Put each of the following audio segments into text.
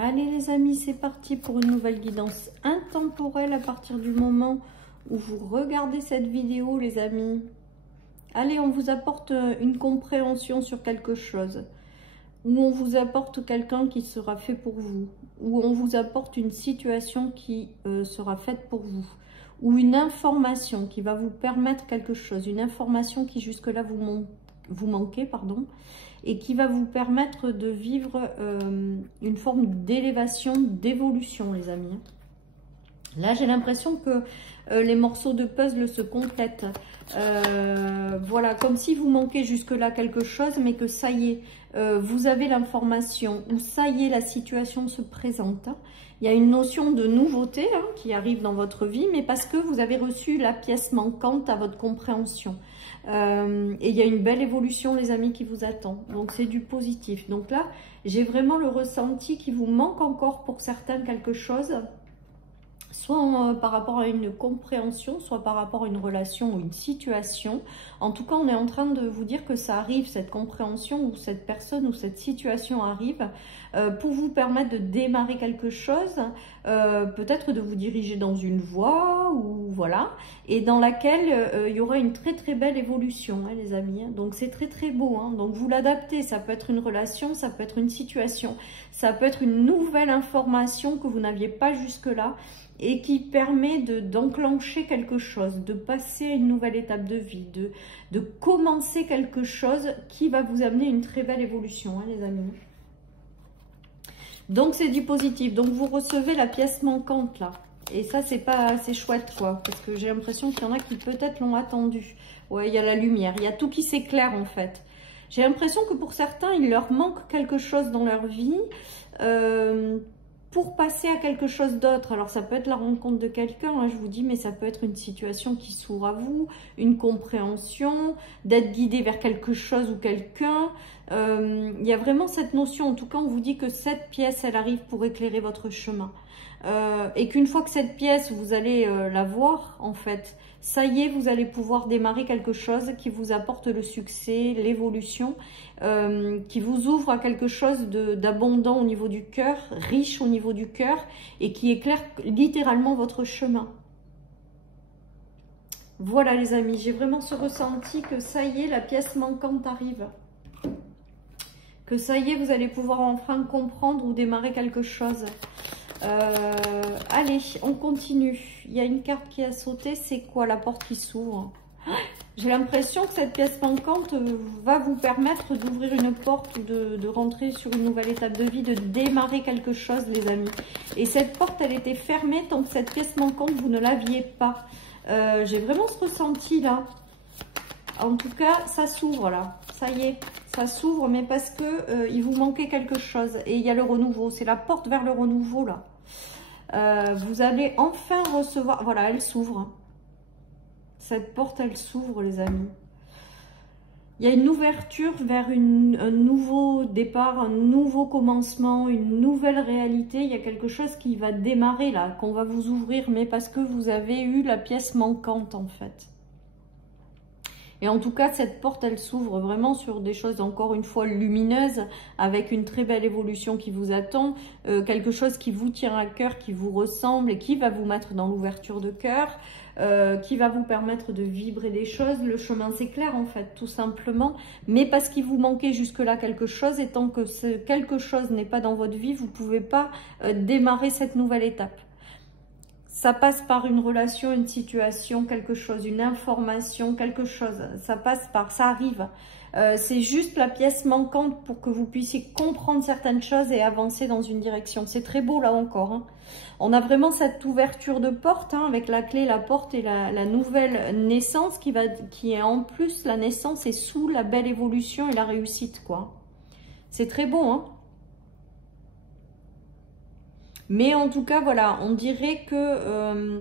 Allez les amis, c'est parti pour une nouvelle guidance intemporelle à partir du moment où vous regardez cette vidéo les amis. Allez, on vous apporte une compréhension sur quelque chose, ou on vous apporte quelqu'un qui sera fait pour vous, ou on vous apporte une situation qui sera faite pour vous, ou une information qui va vous permettre quelque chose, une information qui jusque-là vous manquez, pardon, et qui va vous permettre de vivre une forme d'élévation, d'évolution, les amis. Là, j'ai l'impression que les morceaux de puzzle se complètent. Voilà, comme si vous manquez jusque-là quelque chose, mais que ça y est, vous avez l'information, ou ça y est, la situation se présente. Il y a une notion de nouveauté qui arrive dans votre vie, mais parce que vous avez reçu la pièce manquante à votre compréhension. Et il y a une belle évolution, les amis, qui vous attend. Donc, c'est du positif. Donc là, j'ai vraiment le ressenti qu'il vous manque encore pour certains quelque chose. Soit par rapport à une compréhension, soit par rapport à une relation ou une situation. En tout cas, on est en train de vous dire que ça arrive, cette compréhension ou cette personne ou cette situation arrive pour vous permettre de démarrer quelque chose, peut-être de vous diriger dans une voie ou voilà, et dans laquelle il y aura une très très belle évolution, hein, les amis. Donc c'est très très beau, hein. Donc vous l'adaptez, ça peut être une relation, ça peut être une situation, ça peut être une nouvelle information que vous n'aviez pas jusque-là, et qui permet d'enclencher quelque chose, de passer à une nouvelle étape de vie, de commencer quelque chose qui va vous amener une très belle évolution, hein, les amis. Donc, c'est du positif. Donc, vous recevez la pièce manquante, là. Et ça, c'est pas assez chouette, quoi, parce que j'ai l'impression qu'il y en a qui peut-être l'ont attendu. Ouais, il y a la lumière, il y a tout qui s'éclaire, en fait. J'ai l'impression que pour certains, il leur manque quelque chose dans leur vie, pour passer à quelque chose d'autre. Alors ça peut être la rencontre de quelqu'un, hein, je vous dis, mais ça peut être une situation qui s'ouvre à vous, une compréhension, d'être guidé vers quelque chose ou quelqu'un. Il y a vraiment cette notion, en tout cas on vous dit que cette pièce, elle arrive pour éclairer votre chemin. Et qu'une fois que cette pièce, vous allez la voir, en fait, ça y est, vous allez pouvoir démarrer quelque chose qui vous apporte le succès, l'évolution, qui vous ouvre à quelque chose d'abondant au niveau du cœur, riche au niveau du cœur, et qui éclaire littéralement votre chemin. Voilà les amis, j'ai vraiment ce ressenti que ça y est, la pièce manquante arrive. Que ça y est, vous allez pouvoir enfin comprendre ou démarrer quelque chose. Allez, on continue. Il y a une carte qui a sauté. C'est quoi? La porte qui s'ouvre. J'ai l'impression que cette pièce manquante va vous permettre d'ouvrir une porte, de rentrer sur une nouvelle étape de vie, de démarrer quelque chose, les amis. Et cette porte, elle était fermée tant que cette pièce manquante, vous ne l'aviez pas. J'ai vraiment ce ressenti là. En tout cas, ça s'ouvre là. Ça y est, ça s'ouvre, mais parce que il vous manquait quelque chose. Et il y a le renouveau. C'est la porte vers le renouveau là. Vous allez enfin recevoir. Voilà, elle s'ouvre. Cette porte, elle s'ouvre, les amis. Il y a une ouverture vers un nouveau départ, un nouveau commencement, une nouvelle réalité. Il y a quelque chose qui va démarrer là, qu'on va vous ouvrir, mais parce que vous avez eu la pièce manquante en fait. Et en tout cas, cette porte, elle s'ouvre vraiment sur des choses, encore une fois, lumineuses, avec une très belle évolution qui vous attend, quelque chose qui vous tient à cœur, qui vous ressemble et qui va vous mettre dans l'ouverture de cœur, qui va vous permettre de vibrer des choses. Le chemin s'éclaire, en fait, tout simplement. Mais parce qu'il vous manquait jusque-là quelque chose, et tant que ce quelque chose n'est pas dans votre vie, vous ne pouvez pas démarrer cette nouvelle étape. Ça passe par une relation, une situation, quelque chose, une information, quelque chose. Ça passe par, ça arrive. C'est juste la pièce manquante pour que vous puissiez comprendre certaines choses et avancer dans une direction. C'est très beau là encore, hein. On a vraiment cette ouverture de porte, hein, avec la clé, la porte et la nouvelle naissance qui est en plus, la naissance est sous la belle évolution et la réussite, quoi. C'est très beau, hein. Mais en tout cas, voilà, on dirait que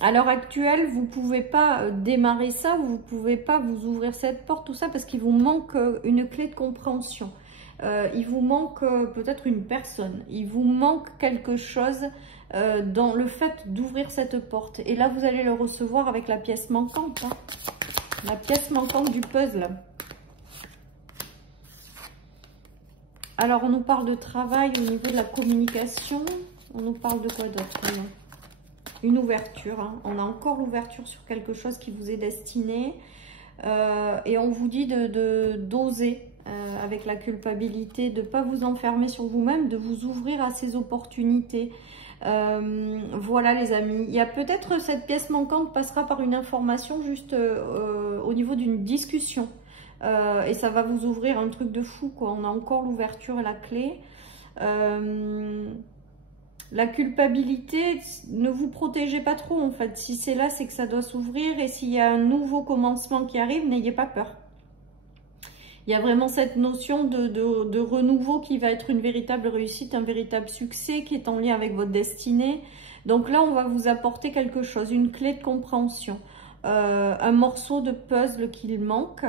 à l'heure actuelle, vous ne pouvez pas démarrer ça, vous ne pouvez pas vous ouvrir cette porte, tout ça, parce qu'il vous manque une clé de compréhension. Il vous manque peut-être une personne, il vous manque quelque chose dans le fait d'ouvrir cette porte. Et là, vous allez le recevoir avec la pièce manquante, hein, la pièce manquante du puzzle. Alors, on nous parle de travail au niveau de la communication. On nous parle de quoi d'autre? Une ouverture. Hein. On a encore l'ouverture sur quelque chose qui vous est destiné. Et on vous dit d'oser avec la culpabilité, de ne pas vous enfermer sur vous-même, de vous ouvrir à ces opportunités. Voilà les amis. Il y a peut-être cette pièce manquante passera par une information juste au niveau d'une discussion. Et ça va vous ouvrir un truc de fou, quoi. On a encore l'ouverture et la clé. La culpabilité, ne vous protégez pas trop en fait. Si c'est là, c'est que ça doit s'ouvrir. Et s'il y a un nouveau commencement qui arrive, n'ayez pas peur. Il y a vraiment cette notion de renouveau qui va être une véritable réussite, un véritable succès qui est en lien avec votre destinée. Donc là, on va vous apporter quelque chose, une clé de compréhension, un morceau de puzzle qu'il manque.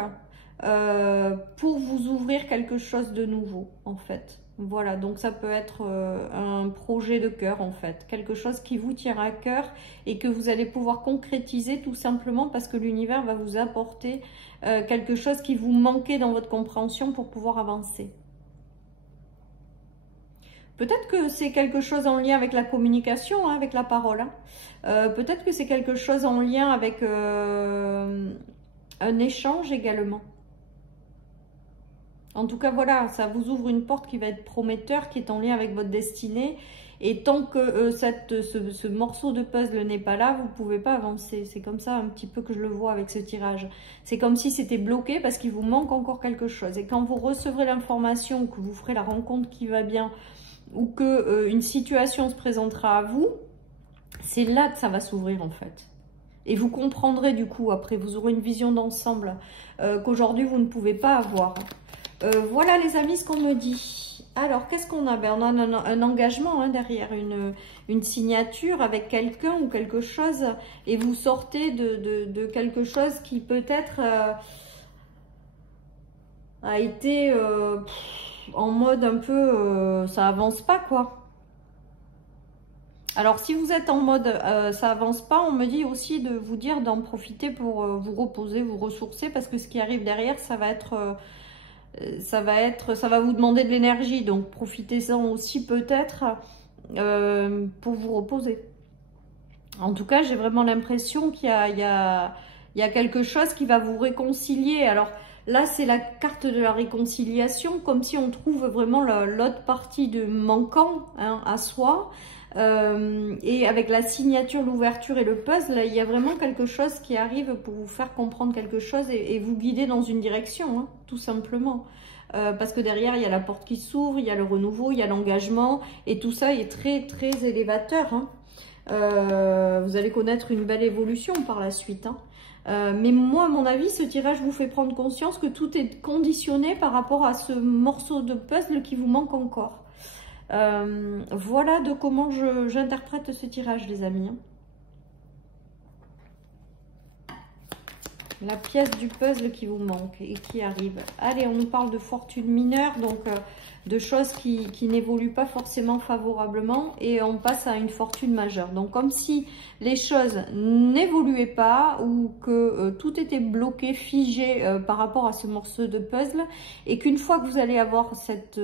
Pour vous ouvrir quelque chose de nouveau en fait. Voilà, donc ça peut être un projet de cœur en fait, quelque chose qui vous tient à cœur et que vous allez pouvoir concrétiser tout simplement parce que l'univers va vous apporter quelque chose qui vous manquait dans votre compréhension pour pouvoir avancer. Peut-être que c'est quelque chose en lien avec la communication, hein, avec la parole. Hein. Peut-être que c'est quelque chose en lien avec un échange également. En tout cas, voilà, ça vous ouvre une porte qui va être prometteur, qui est en lien avec votre destinée. Et tant que ce morceau de puzzle n'est pas là, vous ne pouvez pas avancer. C'est comme ça un petit peu que je le vois avec ce tirage. C'est comme si c'était bloqué parce qu'il vous manque encore quelque chose. Et quand vous recevrez l'information, que vous ferez la rencontre qui va bien, ou que une situation se présentera à vous, c'est là que ça va s'ouvrir en fait. Et vous comprendrez du coup, après, vous aurez une vision d'ensemble qu'aujourd'hui vous ne pouvez pas avoir. Voilà les amis ce qu'on me dit. Alors qu'est-ce qu'on a? Ben, on a un engagement hein, derrière, une signature avec quelqu'un ou quelque chose. Et vous sortez de quelque chose qui peut-être a été en mode un peu ça avance pas quoi. Alors si vous êtes en mode ça avance pas, on me dit aussi de vous dire d'en profiter pour vous reposer, vous ressourcer parce que ce qui arrive derrière ça va être... ça va vous demander de l'énergie, donc profitez-en aussi peut-être pour vous reposer. En tout cas, j'ai vraiment l'impression qu'il y a quelque chose qui va vous réconcilier. Alors là, c'est la carte de la réconciliation, comme si on trouve vraiment l'autre partie de manquant hein, à soi. Et avec la signature, l'ouverture et le puzzle, il y a vraiment quelque chose qui arrive pour vous faire comprendre quelque chose et vous guider dans une direction, hein, tout simplement. Parce que derrière, il y a la porte qui s'ouvre, il y a le renouveau, il y a l'engagement et tout ça est très, très élévateur. Hein. Vous allez connaître une belle évolution par la suite. Hein. Mais moi, à mon avis, ce tirage vous fait prendre conscience que tout est conditionné par rapport à ce morceau de puzzle qui vous manque encore. Voilà de comment j'interprète ce tirage les amis. La pièce du puzzle qui vous manque et qui arrive. Allez, on nous parle de fortune mineure, donc de choses qui n'évoluent pas forcément favorablement et on passe à une fortune majeure. Donc comme si les choses n'évoluaient pas ou que tout était bloqué, figé par rapport à ce morceau de puzzle et qu'une fois que vous allez avoir cette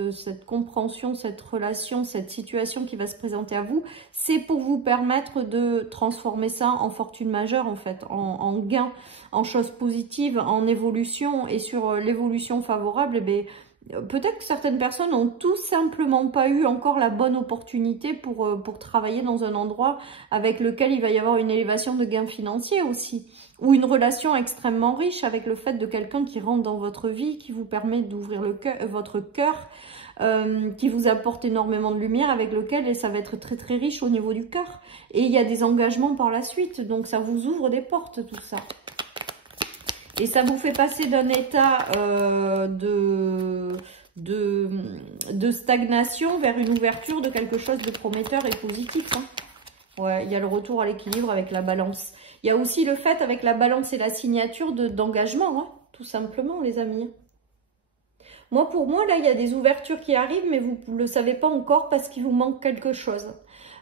compréhension, cette relation, cette situation qui va se présenter à vous, c'est pour vous permettre de transformer ça en fortune majeure en fait, en gain, en choses positives, en évolution et sur l'évolution favorable, eh bien, peut-être que certaines personnes n'ont tout simplement pas eu encore la bonne opportunité pour travailler dans un endroit avec lequel il va y avoir une élévation de gains financiers aussi. Ou une relation extrêmement riche avec le fait de quelqu'un qui rentre dans votre vie, qui vous permet d'ouvrir votre cœur, qui vous apporte énormément de lumière avec lequel et ça va être très très riche au niveau du cœur. Et il y a des engagements par la suite, donc ça vous ouvre des portes tout ça. Et ça vous fait passer d'un état de stagnation vers une ouverture de quelque chose de prometteur et positif. Hein. Ouais, il y a le retour à l'équilibre avec la balance. Il y a aussi le fait avec la balance et la signature d'engagement, hein, tout simplement les amis. Moi, pour moi, là, il y a des ouvertures qui arrivent, mais vous ne le savez pas encore parce qu'il vous manque quelque chose.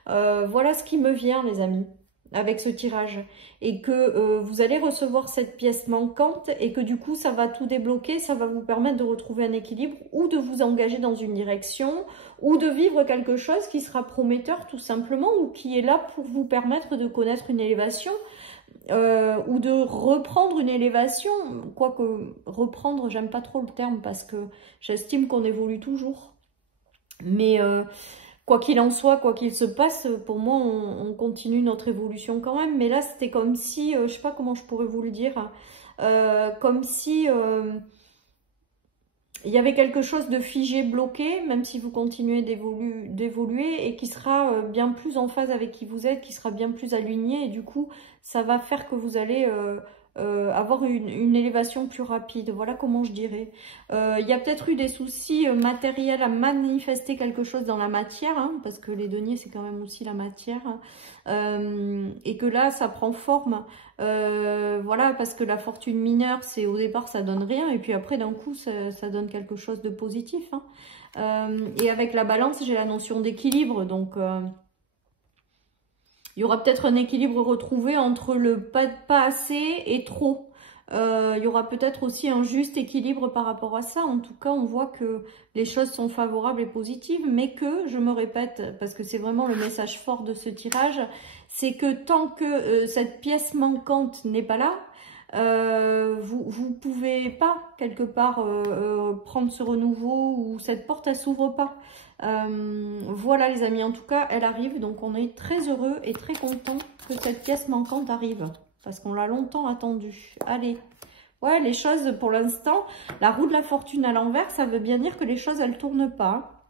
Voilà ce qui me vient, les amis. avec ce tirage et que vous allez recevoir cette pièce manquante et que du coup ça va tout débloquer, ça va vous permettre de retrouver un équilibre ou de vous engager dans une direction ou de vivre quelque chose qui sera prometteur tout simplement ou qui est là pour vous permettre de connaître une élévation ou de reprendre une élévation, quoique reprendre j'aime pas trop le terme parce que j'estime qu'on évolue toujours, mais quoi qu'il en soit, quoi qu'il se passe, pour moi, on continue notre évolution quand même. Mais là, c'était comme si, je sais pas comment je pourrais vous le dire, comme si il y avait quelque chose de figé, bloqué, même si vous continuez d'évoluer et qui sera bien plus en phase avec qui vous êtes, qui sera bien plus aligné. Et du coup, ça va faire que vous allez avoir une élévation plus rapide. Voilà comment je dirais. Il y a peut-être eu des soucis matériels à manifester quelque chose dans la matière, hein, parce que les deniers, c'est quand même aussi la matière. Et que là, ça prend forme. Voilà, parce que la fortune mineure, c'est au départ, ça donne rien. Et puis après, d'un coup, ça donne quelque chose de positif. Hein. Et avec la balance, j'ai la notion d'équilibre. Donc... il y aura peut-être un équilibre retrouvé entre le pas assez et trop. Il y aura peut-être aussi un juste équilibre par rapport à ça. En tout cas, on voit que les choses sont favorables et positives, mais que, je me répète, parce que c'est vraiment le message fort de ce tirage, c'est que tant que cette pièce manquante n'est pas là, vous pouvez pas quelque part prendre ce renouveau ou cette porte elle s'ouvre pas. Voilà les amis, en tout cas elle arrive, donc on est très heureux et très content que cette pièce manquante arrive parce qu'on l'a longtemps attendue. Allez, ouais, les choses pour l'instant, la roue de la fortune à l'envers, ça veut bien dire que les choses elles tournent pas.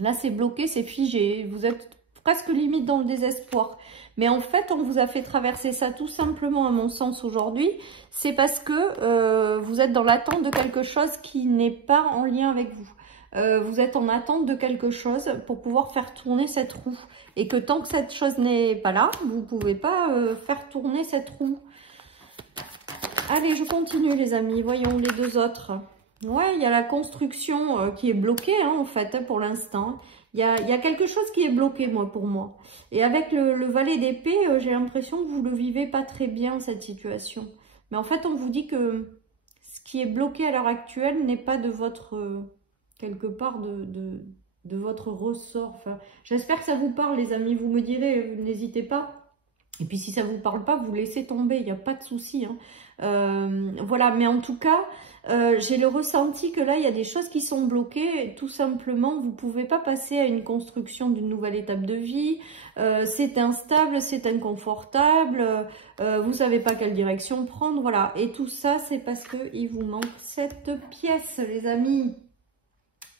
Là c'est bloqué, c'est figé, vous êtes presque limite dans le désespoir. Mais en fait, on vous a fait traverser ça tout simplement, à mon sens, aujourd'hui. C'est parce que vous êtes dans l'attente de quelque chose qui n'est pas en lien avec vous. Vous êtes en attente de quelque chose pour pouvoir faire tourner cette roue. Et que tant que cette chose n'est pas là, vous ne pouvez pas faire tourner cette roue. Allez, je continue les amis. Voyons les deux autres. Ouais, il y a la construction qui est bloquée hein, en fait pour l'instant. Il y a quelque chose qui est bloqué pour moi. Et avec le valet d'épée, j'ai l'impression que vous ne le vivez pas très bien cette situation. Mais en fait, on vous dit que ce qui est bloqué à l'heure actuelle n'est pas de votre, quelque part, de votre ressort. Enfin, j'espère que ça vous parle les amis, vous me direz, n'hésitez pas. Et puis si ça ne vous parle pas, vous laissez tomber, il n'y a pas de souci. Hein. Voilà, mais en tout cas, j'ai le ressenti que là, il y a des choses qui sont bloquées. Et tout simplement, vous ne pouvez pas passer à une construction d'une nouvelle étape de vie. C'est instable, c'est inconfortable. Vous ne savez pas quelle direction prendre. Voilà, et tout ça, c'est parce qu'il vous manque cette pièce, les amis.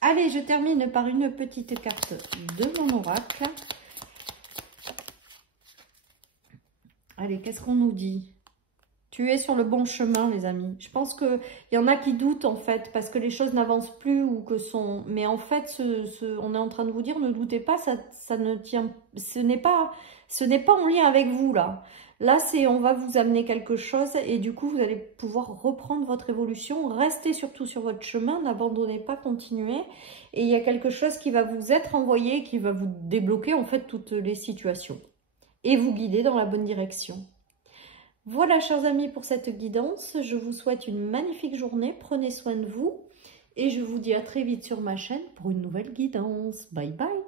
Allez, je termine par une petite carte de mon oracle. Allez, qu'est-ce qu'on nous dit? Tu es sur le bon chemin, les amis. Je pense qu'il y en a qui doutent, en fait, parce que les choses n'avancent plus ou que sont... Mais en fait, on est en train de vous dire, ne doutez pas, ça ne tient... Ce n'est pas en lien avec vous, là. Là, on va vous amener quelque chose et du coup, vous allez pouvoir reprendre votre évolution. Restez surtout sur votre chemin, n'abandonnez pas, continuez. Et il y a quelque chose qui va vous être envoyé, qui va vous débloquer, en fait, toutes les situations. Et vous guider dans la bonne direction. Voilà, chers amis, pour cette guidance. Je vous souhaite une magnifique journée. Prenez soin de vous. Et je vous dis à très vite sur ma chaîne pour une nouvelle guidance. Bye bye.